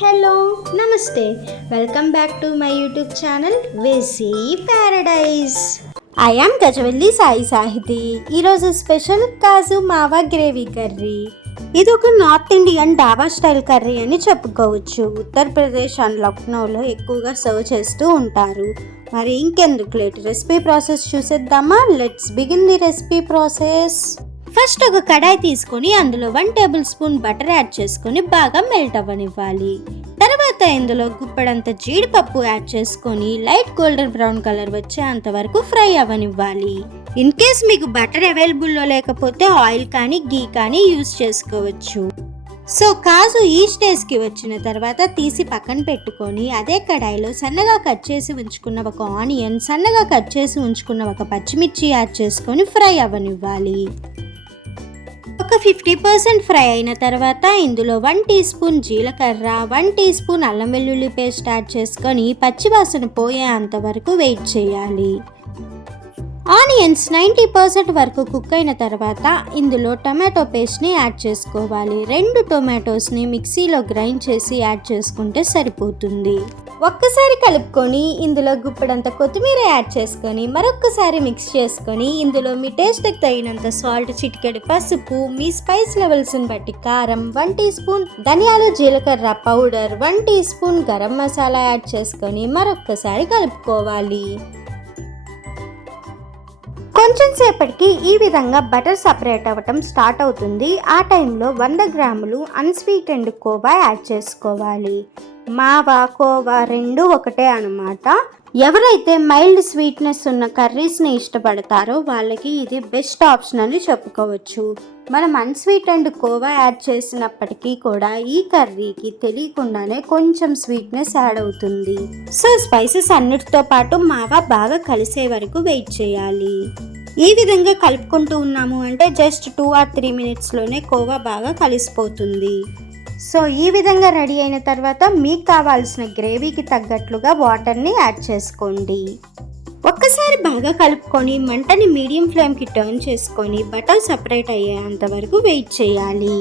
Hello నమస్తే welcome back to my YouTube channel వెసీ paradise. I am Gajavelli Sai Sahiti. ఈరోజు special kaju mawa gravy curry. ఇది ఒక north Indian dhaba style curry అని చెప్పుకోవచ్చు. ఉత్తరప్రదేశ్ అండ్ లక్నోలో ఎక్కువగా సర్వ్ చేస్తూ ఉంటారు. మరి ఇంకెందుకు లేట్, రెసిపీ ప్రాసెస్ చూసేద్దామా? Let's begin the recipe process. First ఒక కడాయి తీసుకొని అందులో 1 టేబుల్ స్పూన్ బటర్ యాడ్ చేసుకొని బాగా మెల్ట్ అవ్వనివ్వాలి. తర్వాత ఇందులో గుప్పెడంత జీడిపప్పు యాడ్ చేసుకొని లైట్ గోల్డెన్ బ్రౌన్ కలర్ వచ్చేంత వరకు ఫ్రై అవ్వనివ్వాలి. ఇన్ కేస్ మీకు బటర్ అవైలబుల్లో లేకపోతే ఆయిల్ కానీ గీ కానీ యూజ్ చేసుకోవచ్చు. సో కాజు ఈ స్టేజ్కి వచ్చిన తర్వాత తీసి పక్కన పెట్టుకొని అదే కడాయిలో సన్నగా కట్ చేసి ఉంచుకున్న ఒక ఆనియన్, సన్నగా కట్ చేసి ఉంచుకున్న ఒక పచ్చిమిర్చి యాడ్ చేసుకొని ఫ్రై అవ్వనివ్వాలి. ఒక 50% ఫ్రై అయిన తర్వాత ఇందులో 1 టీ స్పూన్ జీలకర్ర, 1 టీ స్పూన్ అల్లం వెల్లుల్లి పేస్ట్ యాడ్ చేసుకొని పచ్చివాసన పోయేంత వరకు వెయిట్ చేయాలి. ఆనియన్స్ 90% వరకు కుక్ అయిన తర్వాత ఇందులో టొమాటో పేస్ట్ని యాడ్ చేసుకోవాలి. 2 టొమాటోస్ని మిక్సీలో గ్రైండ్ చేసి యాడ్ చేసుకుంటే సరిపోతుంది. ఒక్కసారి కలుపుకొని ఇందులో గుప్పెడంత కొత్తిమీర యాడ్ చేసుకొని మరొక్కసారి మిక్స్ చేసుకొని ఇందులో మీ టేస్ట్కి తగినంత సాల్ట్, చిటికెడు పసుపు, మీ స్పైస్ లెవెల్స్ని బట్టి కారం, 1 టీ స్పూన్ ధనియాలు జీలకర్ర powder, 1 teaspoon garam masala add చేసుకొని మరొక్కసారి కలుపుకోవాలి. కొంచెం సేపటికి ఈ విధంగా బటర్ సపరేట్ అవ్వటం స్టార్ట్ అవుతుంది. ఆ టైంలో 100 గ్రాములు అన్స్వీటెండ్ కోవా యాడ్ చేసుకోవాలి. మావా, కోవా రెండు ఒకటే అన్నమాట. ఎవరైతే మైల్డ్ స్వీట్నెస్ ఉన్న కర్రీస్ని ఇష్టపడతారో వాళ్ళకి ఇది బెస్ట్ ఆప్షన్ అని చెప్పుకోవచ్చు. మనం అన్స్వీటెండ్ కోవా యాడ్ చేసినప్పటికీ కూడా ఈ కర్రీకి తెలియకుండానే కొంచెం స్వీట్నెస్ యాడ్ అవుతుంది. సో స్పైసెస్ అన్నిటితో పాటు మావా బాగా కలిసే వరకు వెయిట్ చేయాలి. ఈ విధంగా కలుపుకుంటూ ఉన్నాము అంటే జస్ట్ 2 or 3 మినిట్స్లోనే కోవా బాగా కలిసిపోతుంది. సో ఈ విధంగా రెడీ అయిన తర్వాత మీకు కావాల్సిన గ్రేవీకి తగ్గట్లుగా వాటర్ని యాడ్ చేసుకోండి. ఒక్కసారి బాగా కలుపుకొని మంటని మీడియం ఫ్లేమ్కి టర్న్ చేసుకొని బటర్ సపరేట్ అయ్యేంత వరకు వెయిట్ చేయాలి.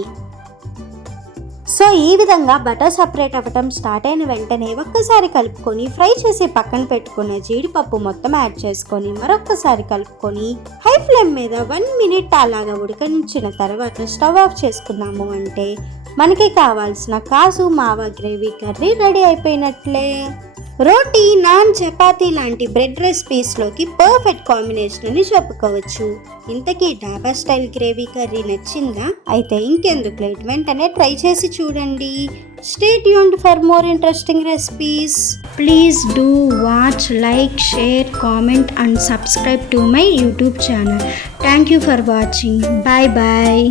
సో ఈ విధంగా బటర్ సపరేట్ అవ్వటం స్టార్ట్ అయిన వెంటనే ఒక్కసారి కలుపుకొని ఫ్రై చేసి పక్కన పెట్టుకున్న జీడిపప్పు మొత్తం యాడ్ చేసుకొని మరొక్కసారి కలుపుకొని హై ఫ్లేమ్ మీద 1 మినిట్ అలాగా ఉడకనించిన తర్వాత స్టవ్ ఆఫ్ చేసుకున్నాము అంటే మనకి కావాల్సిన కాజు మావా గ్రేవీ కర్రీ రెడీ అయిపోయినట్లే. రోటీ, నాన్, చపాతీ లాంటి బ్రెడ్ రెసిపీస్లోకి పర్ఫెక్ట్ కాంబినేషన్ అని చెప్పుకోవచ్చు. ఇంతకీ డాబా స్టైల్ గ్రేవీ కర్రీ నచ్చిందా? అయితే ఇంకెందుకు లేట్, వెంటనే ట్రై చేసి చూడండి. Stay tuned for more interesting recipes. Please do watch, like, share, comment and subscribe to my YouTube channel. Thank you for watching. Bye bye.